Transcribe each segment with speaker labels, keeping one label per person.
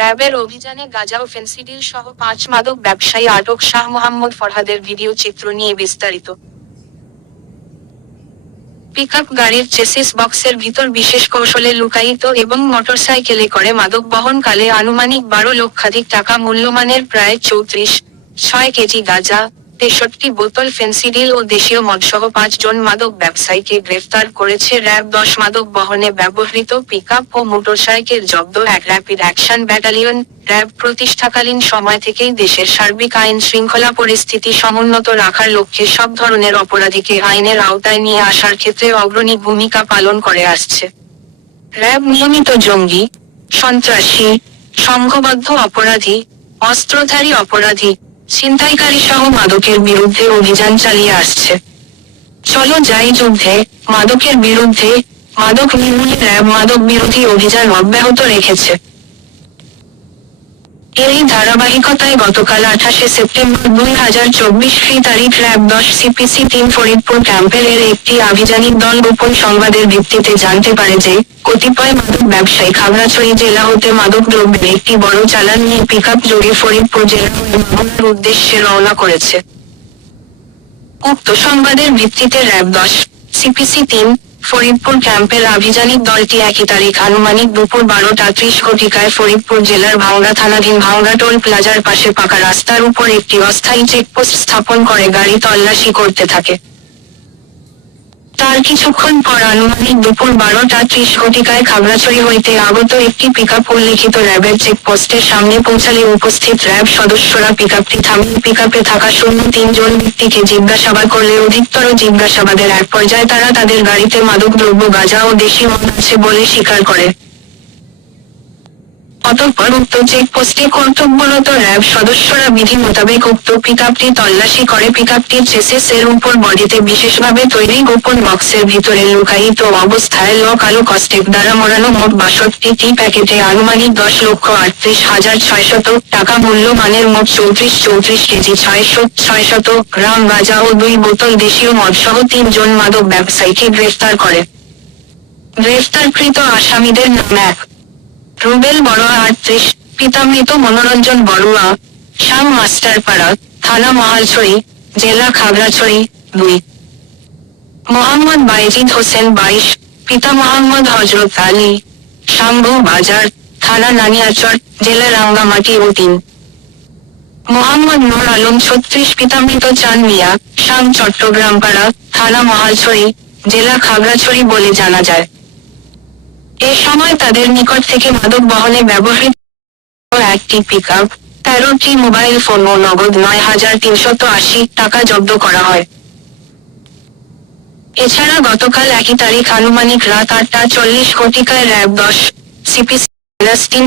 Speaker 1: র্যাবের অভিযানে গাজা ও ফেন্সিডিল সহ পাঁচ মাদক ব্যবসায়ী আটক শাহ মোহাম্মদ ফরহাদের ভিডিও চিত্র নিয়ে বিস্তারিত। পিকআপ গাড়ির চেসিস বক্সের ভিতর বিশেষ কৌশলে লুকায়িত এবং মোটরসাইকেলে করে মাদক বহনকালে আনুমানিক বারো লক্ষাধিক টাকা মূল্যমানের প্রায় চৌত্রিশ, ছয় কেজি গাঁজা তেষট্টি বোতল ফেন্সিডিল ও দেশীয় মদসহ পাঁচজন মাদক ব্যবসায়ীকে গ্রেফতার করেছে র্যাব। দশ মাদক বহনে ব্যবহৃত পিকআপ ও মোটরসাইকেল জব্দ। এক র্যাপিড অ্যাকশন ব্যাটালিয়ন র্যাব প্রতিষ্ঠাকালীন সময় থেকেই দেশের সার্বিক আইন শৃঙ্খলা পরিস্থিতি সমুন্নত রাখার লক্ষ্যে সব ধরনের অপরাধীকে আইনের আওতায় নিয়ে আসার ক্ষেত্রে অগ্রণী ভূমিকা পালন করে আসছে। র্যাব নিয়মিত জঙ্গি, সন্ত্রাসী, সংঘবদ্ধ অপরাধী, অস্ত্রধারী অপরাধী ছিনতাইকারী সহ মাদকের বিরুদ্ধে অভিযান চালিয়ে আসছে। চলো যাই যুদ্ধে, মাদকের বিরুদ্ধে, মাদক নির্মূলে র্যাব মাদক বিরোধী অভিযান অব্যাহত রেখেছে। এই ধারাবাহিকতায় গতকাল আঠাশে সেপ্টেম্বর দুই হাজার চব্বিশ ফি তারিখ র্যাব দশ সিপিসি তিন ফরিদপুর ক্যাম্পের এর একটি আভিযানিক দল গোপন সংবাদের ভিত্তিতে জানতে পারে যে, কতিপয় মাদক ব্যবসায়ী খাগড়াছড়ি জেলা হতে মাদক দ্রব্যের একটি বড় চালান নিয়ে পিক আপ জড়িয়ে ফরিদপুর জেলার উদ্দেশ্যে রওনা করেছে। উক্ত সংবাদের ভিত্তিতে র্যাব দশ সিপিসি তিন ফরিদপুর ক্যাম্পের আভিযানিক দলটি একই তারিখ আনুমানিক দুপুর বারোটা ত্রিশ কোটিকায় ফরিদপুর জেলার ভাঙ্গা থানাধীন ভাঙ্গা টোল প্লাজার পাশে পাকা রাস্তার উপর একটি অস্থায়ী চেকপোস্ট স্থাপন করে গাড়ি তল্লাশি করতে থাকে। তার কিছুক্ষণ পর আনুমানিক দুপুর বারোটা ত্রিশ ঘটিকায় খাগড়াছড়ি হইতে আগত একটি পিকআপ উল্লেখিত র্যাবের চেকপোস্টের সামনে পৌঁছালে উপস্থিত র্যাব সদস্যরা পিকআপটি থামিয়ে পিকআপে থাকা শূন্য তিনজন ব্যক্তিকে জিজ্ঞাসাবাদ করলে অধিকতর জিজ্ঞাসাবাদের এক পর্যায়ে তারা তাদের গাড়িতে মাদকদ্রব্য, গাঁজা ও দেশি মদ আছে বলে স্বীকার করে। অতঃপর উক্ত চেকপোস্টে কর্তব্যরত র্যাব সদস্যরা বিধি মোতাবেক উক্ত পিকআপটি তল্লাশি করে। পিকআপটির চেসিস এর উপর বডিতে বিশেষভাবে তৈরি গোপন বক্সের ভিতরে লুকায়িত অবস্থায় লক কালো কস্টেক দ্বারা মোড়ানো মোট বাষট্টি টি প্যাকেটে আনুমানিক দশ লক্ষ আটত্রিশ হাজার ছয়শত টাকা মূল্যমানের মোট চৌত্রিশ চৌত্রিশ কেজি ছয়শো ছয়শত গ্রাম গাঁজা ও দুই বোতল দেশীয় মদসহ তিনজন মাদক ব্যবসায়ীকে গ্রেফতার করে। গ্রেফতারকৃত আসামিদের নাম এক। রুবেল বড়ুয়া আটত্রিশ পিতা মৃত মনোরঞ্জন বড়ুয়া, শ্যাম মাস্টারপাড়া থানা মহালছড়ি, জেলা খাগড়াছড়ি দুই। মোহাম্মদ বাইজিদ হোসেন বাইশ, পিতা মোহাম্মদ হজরত আলী, শাম্ভু বাজার, থানা নানিয়াচর, জেলা রাঙ্গামাটি ও তিন। মোহাম্মদ নূর আলম ছত্রিশ পিতা মৃত চান মিয়া শাম চট্টগ্রাম পাড়া, থানা মহালছড়ি, জেলা খাগড়াছড়ি বলে জানা যায়। সময় তাদের নিকট থেকে মাদক বহনে ব্যবহৃত একটি পিক আপ তেরোটি মোবাইল ফোন ও নগদ নয় হাজার তিনশত আশি টাকা জব্দ করা হয়। এছাড়া গতকাল একই তারিখ আনুমানিক রাত আটটা চল্লিশ ঘটিকায় র্যাব দশ সিপিসি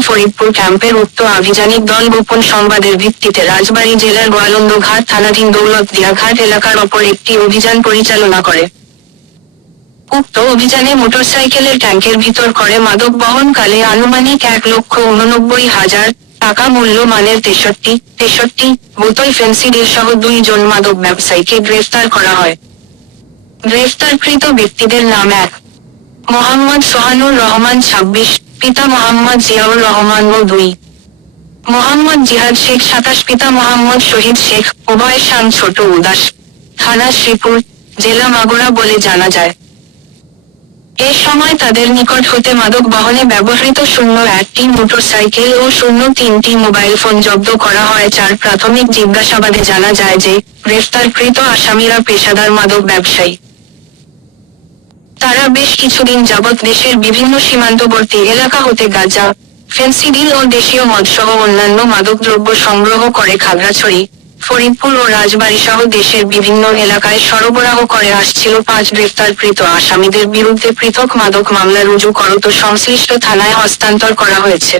Speaker 1: ফরিদপুর ক্যাম্পের উক্ত আভিযানিক দল গোপন সংবাদের ভিত্তিতে রাজবাড়ী জেলার গোয়ালন্দ ঘাট থানাধীন দৌলতদিয়া ঘাট এলাকার ওপর একটি অভিযান পরিচালনা করে। উক্ত অভিযানে মোটরসাইকেলের ট্যাঙ্কের ভিতর করে মাদক বহনকালে আনুমানিক এক লক্ষ উননব্বই হাজার টাকা মূল্যমানের তেষট্টি তেষট্টি বোতল ফেন্সিডিল সহ দুইজন মাদক ব্যবসায়ীকে গ্রেফতার করা হয়। গ্রেফতারকৃত ব্যক্তিদের নাম এক, মোহাম্মদ সোহানুর রহমান ছাব্বিশ, পিতা মোহাম্মদ জিয়াউর রহমান ও দুই। মোহাম্মদ জিহাদ শেখ সাতাশ, পিতা মোহাম্মদ শহীদ শেখ, উভয় শাম ছোট উদাস। থানা শ্রীপুর, জেলা মাগুরা বলে জানা যায়। এ সময় তাদের নিকট হতে মাদক বহনে ব্যবহৃত শূন্য একটি মোটরসাইকেল ও শূন্য তিনটি মোবাইল ফোন জব্দ করা হয়, যার প্রাথমিক জিজ্ঞাসাবাদে জানা যায় যে গ্রেফতারকৃত আসামিরা পেশাদার মাদক ব্যবসায়ী। তারা বেশ কিছুদিন যাবৎ দেশের বিভিন্ন সীমান্তবর্তী এলাকা হতে গাজা, ফেন্সিডিল ও দেশীয় মদসহ অন্যান্য মাদকদ্রব্য সংগ্রহ করে খাগড়াছড়ি ফরিদপুর ও রাজবাড়ী সহ দেশের বিভিন্ন এলাকায় সরবরাহ করে আসছিল পাঁচ গ্রেফতারকৃত আসামিদের বিরুদ্ধে পৃথক মাদক মামলা রুজু করত সংশ্লিষ্ট থানায় হস্তান্তর করা হয়েছে।